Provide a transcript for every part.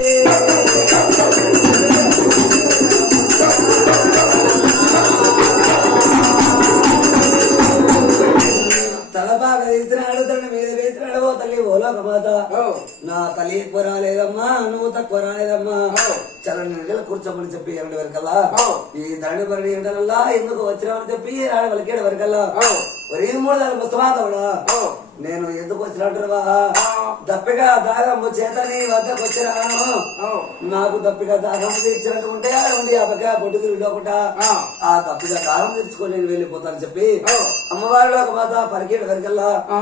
తలపాక తీసినాడు తండ్రి మీద వేసినాడు ఓ తల్లి ఓలోకమాత నా తల్లి ఎక్కువ రాలేదమ్మా నువ్వు తక్కువ రాలేదమ్మా చాలా నెలలు కూర్చోమని చెప్పి ఎండ వరకల్లా ఈ దండి పడి ఎండలల్లా ఎందుకు వచ్చినామని చెప్పి వాళ్ళకేడు వరకల్లా ఒరే 3 నెలల పుస్తమా కూడా నేను ఎందుకు వచ్చినట్టువా దప్పిగా దాగము చేత నీ వద్దకు వచ్చినాను నాకు దప్పిగా దాగం తీర్చినట్టు ఉంటే ఉండి ఆ పక్క పొట్టుకులు లోపట ఆ దప్పిగా దాగం తీర్చుకొని నేను వెళ్ళిపోతాను చెప్పి అమ్మవారిలో ఒక మాత పరికేడు వరకల్లా ఆ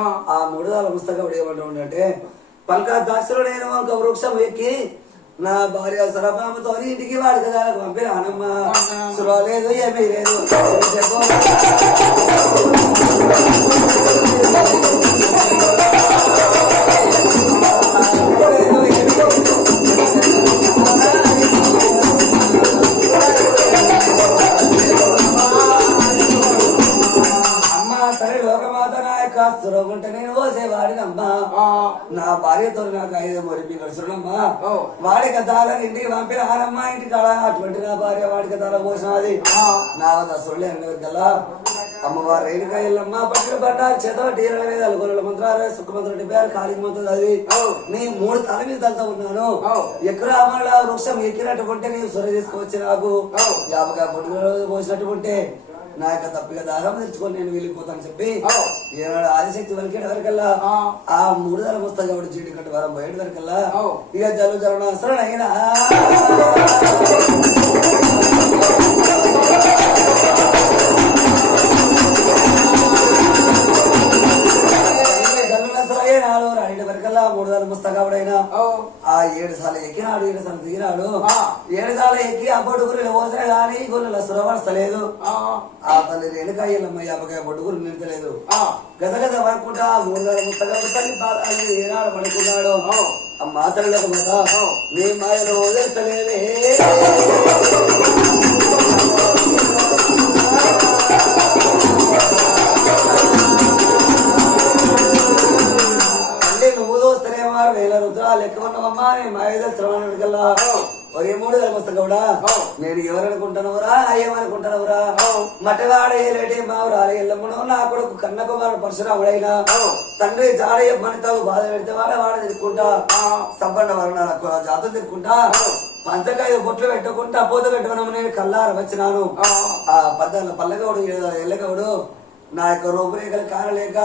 3 నెలల పుస్తకం ఏమంటూ ఉండంటే పంక దాక్షలో నేను ఒక వృక్షం ఎక్కి నా భార్య సరపామతో ఇంటికి వాడి కదా పంపిన అనమ్మ సురా లేదు ఏమీ లేదు సురగుంటే నేను పోసేవాడినమ్మా నా భార్యతో నాకు 5 మొరిపి గడుచుడమ్మా వాడి కథాలను ఇంటికి పంపిన ఆనమ్మా ఇంటికి అటువంటి నా భార్య వాడి కథాల పోసినది నా వద్ద సురలే కల్లా అమ్మవారు రేణుకా ఎల్లమ్మ పట్టుల పట్ట చేతబట్టి 20 గొర్రెల మంత్రాలు సుఖమంత్రుడి పేరు కాళీ మంత్రం చదివి నీ 3 తల మీద తలతో ఉన్నాను ఎక్కడ అమల వృక్షం ఎక్కినట్టుకుంటే నీవు సుర తీసుకువచ్చి నాకు 50 పొట్టులు పోసినట్టుకుంటే నా యొక్క తప్పిగా దాహం తెచ్చుకొని నేను వెళ్ళిపోతాను చెప్పి ఏనాడు ఆదిశక్తి వరకేడు వరకల్లా ఆ 3 నెలల వస్తా కాబట్టి జీడి కట్టు వారం బయట వరకల్లా ఇక జలు జరణ సరణ అయినా వరకల్లా 3 నెలల పుస్తకాడైనా ఆ 7 సార్లు ఎక్కినాడు 7 సార్లు దిగినాడు 7 సార్లు ఎక్కి ఆ పొడుగురు పోసినా గానీ గొర్రెల సురవడస్తలేదు ఆ తల్లి రేణుకా ఎల్లమ్మ 50 పొడుగురు నిడతలేదు గదగద పడుకుంటా 3 నెలల పుస్తకాలు తల్లి పాదాలు ఏనాడు పడుకున్నాడు ఆ మాతలకు మాట నీ మాయలో వదిలేస్తలేవే వేల రుద్రాలు ఎక్కువ ఉన్నామమ్మా నేను మాయద శ్రవణ కల్లా ఒరే 3 నెలల పుస్తకం కూడా నేను ఎవరనుకుంటున్నావురా ఏమనుకుంటున్నావురా మటవాడేలేటి మావురాలి ఎల్లమ్మను నా కొడుకు కన్నకుమారుడు పరశురాముడైనా తండ్రి జాడయ్య మనితావు బాధ పెడితే వాడ తిరుక్కుంటా సబ్బండ వర్ణాల జాతర తిరుక్కుంటా పంచకాయ బొట్లు పెట్టుకుంటా పూత పెట్టుకున్నాము నేను కల్లార వచ్చినాను ఆ పల్లెగౌడు ఎల్లగౌడు నా యొక్క రూపురేఖలు కారలేక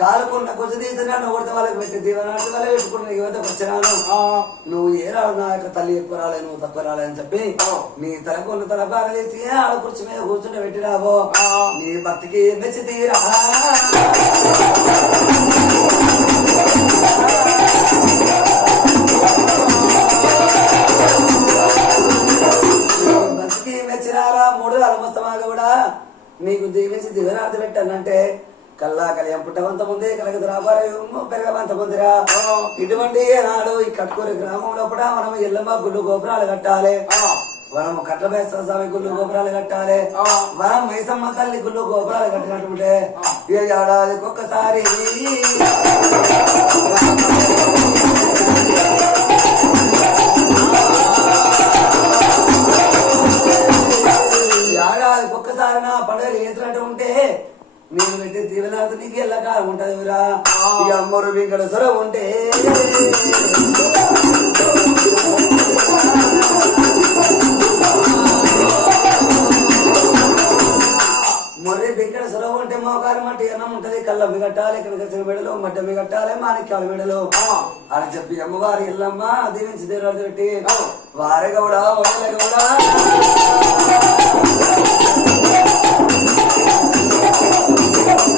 కాలుకున్న కొంచెం తీస్తున్నాను ఒకటి వాళ్ళకి పెట్టి దీవనాటి వాళ్ళ పెట్టుకున్న యువతకు వచ్చినాను నువ్వు ఏ రాడు నా యొక్క తల్లి ఎక్కువ రాలే నువ్వు తక్కువ రాలే అని చెప్పి నీ తలకున్న తల బాగా తీసి ఆడ కుర్చీ మీద కూర్చుంటే పెట్టిరాబో నీ భక్తికి మెచ్చి తీరా భక్తికి మెచ్చినారా 3 నెలల పుస్తకాలు కూడా నీకు దీవించి దివనార్థ పెట్టానంటే కల్లా కలియం పుట్టవంత ముందే కలగదు రాబారము పెరగవంత ముందురా ఇటువంటి నాడు ఈ కట్టుకోరి గ్రామంలో కూడా మనం ఎల్లమ్మ గుళ్ళు గోపురాలు కట్టాలి మనము కట్లబేస్త స్వామి గుళ్ళు గోపురాలు కట్టాలి మనం మైసమ్మ తల్లి గుళ్ళు గోపురాలు కట్టినట్టుంటే ఏ ఏడాదికి ఒక్కసారి ఏడాదికి ఒక్కసారి నా పండుగలు వేసినట్టు ఉంటే నేను పెట్టే దీవెనార్థ నీకు ఎల్లకాలం ఉంటది ఊరా ఈ అమ్మరు వెంకట సొర ఉంటే మొర్రి వెంకట సొర ఉంటే మోకాలు మట్టి అన్నం ఉంటది కళ్ళ కట్టాలి కనకసిన మెడలు మడ్డ కట్టాలి మాణిక్యాల మెడలు అని చెప్పి అమ్మవారి ఎల్లమ్మ దీవించి దేవుడు పెట్టి వారే కూడా వాళ్ళే కూడా I'm